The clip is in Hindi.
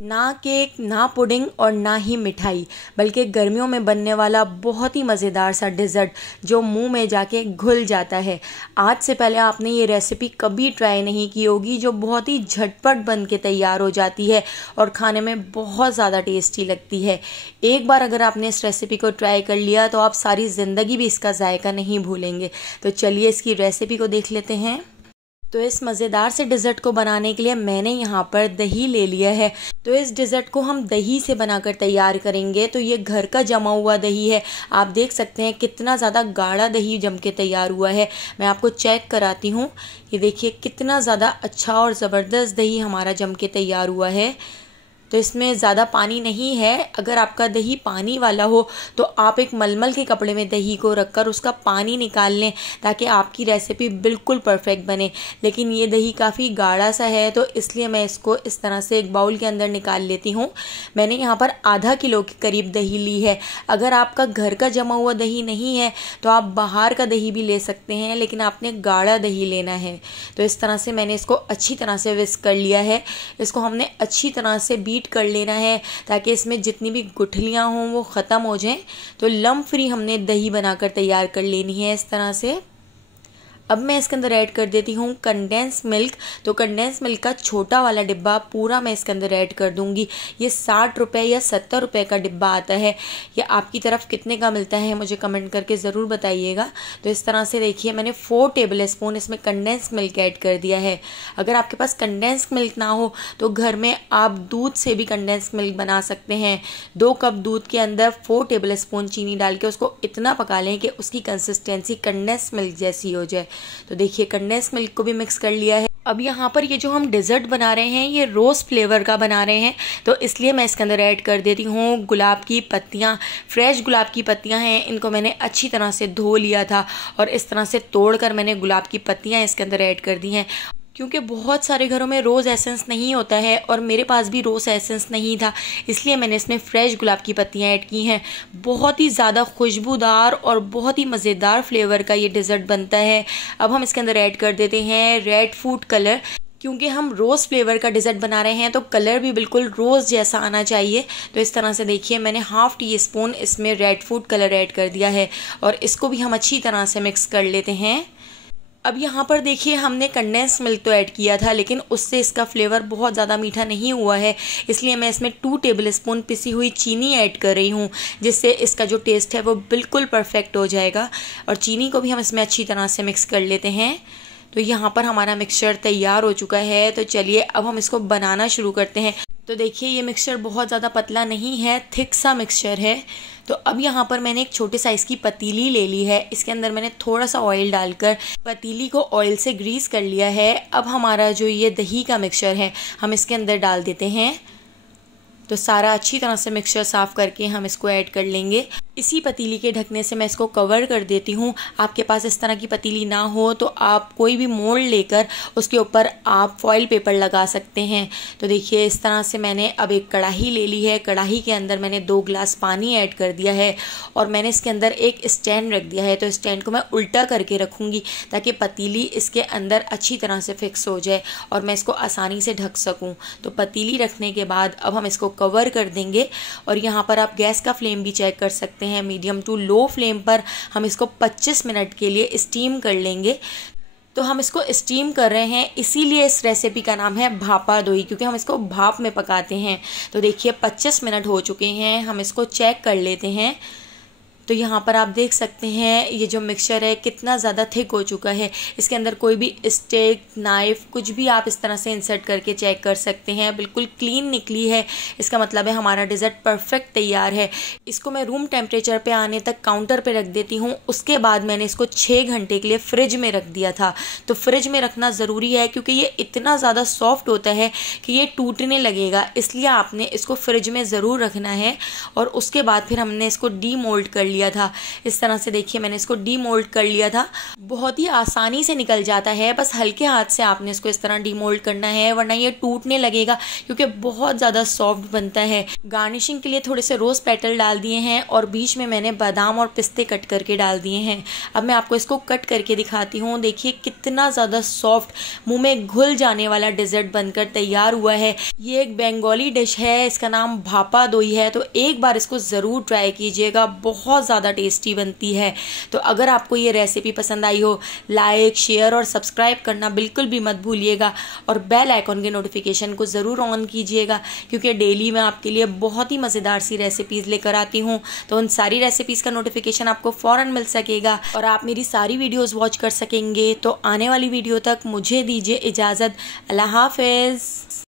ना केक, ना पुडिंग और ना ही मिठाई, बल्कि गर्मियों में बनने वाला बहुत ही मज़ेदार सा डिज़र्ट जो मुंह में जाके घुल जाता है। आज से पहले आपने ये रेसिपी कभी ट्राई नहीं की होगी, जो बहुत ही झटपट बन के तैयार हो जाती है और खाने में बहुत ज़्यादा टेस्टी लगती है। एक बार अगर आपने इस रेसिपी को ट्राई कर लिया तो आप सारी ज़िंदगी भी इसका जायका नहीं भूलेंगे। तो चलिए इसकी रेसिपी को देख लेते हैं। तो इस मज़ेदार से डिज़र्ट को बनाने के लिए मैंने यहाँ पर दही ले लिया है। तो इस डिज़र्ट को हम दही से बनाकर तैयार करेंगे। तो ये घर का जमा हुआ दही है। आप देख सकते हैं कितना ज़्यादा गाढ़ा दही जम के तैयार हुआ है। मैं आपको चेक कराती हूँ। ये देखिए कितना ज़्यादा अच्छा और ज़बरदस्त दही हमारा जम के तैयार हुआ है। तो इसमें ज़्यादा पानी नहीं है। अगर आपका दही पानी वाला हो तो आप एक मलमल के कपड़े में दही को रखकर उसका पानी निकाल लें, ताकि आपकी रेसिपी बिल्कुल परफेक्ट बने। लेकिन ये दही काफ़ी गाढ़ा सा है, तो इसलिए मैं इसको इस तरह से एक बाउल के अंदर निकाल लेती हूँ। मैंने यहाँ पर आधा किलो के करीब दही ली है। अगर आपका घर का जमा हुआ दही नहीं है तो आप बाहर का दही भी ले सकते हैं, लेकिन आपने गाढ़ा दही लेना है। तो इस तरह से मैंने इसको अच्छी तरह से विस्क कर लिया है। इसको हमने अच्छी तरह से बीट कर लेना है, ताकि इसमें जितनी भी गुठलियां हों वो ख़त्म हो जाएं। तो लम्प फ्री हमने दही बनाकर तैयार कर लेनी है इस तरह से। अब मैं इसके अंदर ऐड कर देती हूँ कंडेंस मिल्क। तो कंडेंस मिल्क का छोटा वाला डिब्बा पूरा मैं इसके अंदर ऐड कर दूँगी। ये 60 रुपये या 70 रुपये का डिब्बा आता है। या आपकी तरफ कितने का मिलता है मुझे कमेंट करके ज़रूर बताइएगा। तो इस तरह से देखिए मैंने 4 टेबल स्पून इसमें कंडेंस मिल्क ऐड कर दिया है। अगर आपके पास कंडेंस मिल्क ना हो तो घर में आप दूध से भी कंडेंस मिल्क बना सकते हैं। 2 कप दूध के अंदर 4 टेबल स्पून चीनी डाल के उसको इतना पका लें कि उसकी कंसिस्टेंसी कंडेंस मिल्क जैसी हो जाए। तो देखिए कंडेंस मिल्क को भी मिक्स कर लिया है। अब यहाँ पर ये जो हम डिज़र्ट बना रहे हैं ये रोज़ फ्लेवर का बना रहे हैं, तो इसलिए मैं इसके अंदर ऐड कर देती हूँ गुलाब की पत्तियाँ। फ्रेश गुलाब की पत्तियाँ हैं, इनको मैंने अच्छी तरह से धो लिया था और इस तरह से तोड़कर मैंने गुलाब की पत्तियाँ इसके अंदर ऐड कर दी हैं। क्योंकि बहुत सारे घरों में रोज़ एसेंस नहीं होता है और मेरे पास भी रोज़ एसेंस नहीं था, इसलिए मैंने इसमें फ्रेश गुलाब की पत्तियां ऐड की हैं। बहुत ही ज़्यादा खुशबूदार और बहुत ही मज़ेदार फ्लेवर का ये डिज़र्ट बनता है। अब हम इसके अंदर ऐड कर देते हैं रेड फूड कलर। क्योंकि हम रोज़ फ्लेवर का डिज़र्ट बना रहे हैं तो कलर भी बिल्कुल रोज़ जैसा आना चाहिए। तो इस तरह से देखिए मैंने ½ टी स्पून इसमें रेड फूड कलर ऐड कर दिया है और इसको भी हम अच्छी तरह से मिक्स कर लेते हैं। अब यहाँ पर देखिए हमने कंडेंस मिल्क तो ऐड किया था, लेकिन उससे इसका फ्लेवर बहुत ज़्यादा मीठा नहीं हुआ है, इसलिए मैं इसमें 2 टेबल स्पून पिसी हुई चीनी ऐड कर रही हूँ, जिससे इसका जो टेस्ट है वो बिल्कुल परफेक्ट हो जाएगा। और चीनी को भी हम इसमें अच्छी तरह से मिक्स कर लेते हैं। तो यहाँ पर हमारा मिक्सचर तैयार हो चुका है। तो चलिए अब हम इसको बनाना शुरू करते हैं। तो देखिए ये मिक्सचर बहुत ज़्यादा पतला नहीं है, थिक सा मिक्सचर है। तो अब यहाँ पर मैंने एक छोटे साइज़ की पतीली ले ली है। इसके अंदर मैंने थोड़ा सा ऑयल डालकर पतीली को ऑयल से ग्रीस कर लिया है। अब हमारा जो ये दही का मिक्सचर है हम इसके अंदर डाल देते हैं। तो सारा अच्छी तरह से मिक्सचर साफ़ करके हम इसको ऐड कर लेंगे। इसी पतीली के ढकने से मैं इसको कवर कर देती हूँ। आपके पास इस तरह की पतीली ना हो तो आप कोई भी मोल्ड लेकर उसके ऊपर आप फॉइल पेपर लगा सकते हैं। तो देखिए इस तरह से मैंने अब एक कढ़ाई ले ली है। कढ़ाई के अंदर मैंने 2 गिलास पानी ऐड कर दिया है और मैंने इसके अंदर एक स्टैंड रख दिया है। तो स्टैंड को मैं उल्टा करके रखूँगी ताकि पतीली इसके अंदर अच्छी तरह से फिक्स हो जाए और मैं इसको आसानी से ढक सकूँ। तो पतीली रखने के बाद अब हम इसको कवर कर देंगे। और यहाँ पर आप गैस का फ्लेम भी चेक कर सकते हैं। मीडियम टू लो फ्लेम पर हम इसको 25 मिनट के लिए स्टीम कर लेंगे। तो हम इसको स्टीम कर रहे हैं, इसीलिए इस रेसिपी का नाम है भापा दोई, क्योंकि हम इसको भाप में पकाते हैं। तो देखिए 25 मिनट हो चुके हैं, हम इसको चेक कर लेते हैं। तो यहाँ पर आप देख सकते हैं ये जो मिक्सचर है कितना ज़्यादा थिक हो चुका है। इसके अंदर कोई भी स्टिक, नाइफ कुछ भी आप इस तरह से इंसर्ट करके चेक कर सकते हैं। बिल्कुल क्लीन निकली है, इसका मतलब है हमारा डिज़र्ट परफेक्ट तैयार है। इसको मैं रूम टेम्परेचर पे आने तक काउंटर पे रख देती हूँ। उसके बाद मैंने इसको 6 घंटे के लिए फ्रिज में रख दिया था। तो फ्रिज में रखना ज़रूरी है क्योंकि ये इतना ज़्यादा सॉफ्ट होता है कि ये टूटने लगेगा, इसलिए आपने इसको फ्रिज में ज़रूर रखना है। और उसके बाद फिर हमने इसको डीमोल्ड कर लिया लिया था। इस तरह से देखिए मैंने इसको डीमोल्ड कर लिया था। बहुत ही आसानी से निकल जाता है, बस हल्के हाथ से आपने इसको इस तरह डीमोल्ड करना है, वरना ये टूटने लगेगा क्योंकि बहुत ज़्यादा सॉफ्ट बनता है। गार्निशिंग के लिए थोड़े से रोज़ पेटल डाल दिए हैं और बीच में मैंने बादाम और पिस्ते कट करके डाल दिए हैं। अब मैं आपको इसको कट करके दिखाती हूँ। देखिए कितना ज़्यादा सॉफ्ट, मुंह में घुल जाने वाला डेजर्ट बनकर तैयार हुआ है। ये एक बंगाली डिश है, इसका नाम भापा दोई है, तो एक बार इसको ज़रूर ट्राई कीजिएगा, बहुत ज़्यादा टेस्टी बनती है। तो अगर आपको ये रेसिपी पसंद आई हो, लाइक, शेयर और सब्सक्राइब करना बिल्कुल भी मत भूलिएगा और बेल आइकॉन के नोटिफिकेशन को ज़रूर ऑन कीजिएगा, क्योंकि डेली मैं आपके लिए बहुत ही मज़ेदार सी रेसिपीज़ लेकर आती हूँ। तो उन सारी रेसिपीज़ का नोटिफिकेशन आपको फ़ौरन मिल सकेगा और आप मेरी सारी वीडियोज़ वॉच कर सकेंगे। तो आने वाली वीडियो तक मुझे दीजिए इजाज़त। अल्लाह हाफ़िज़।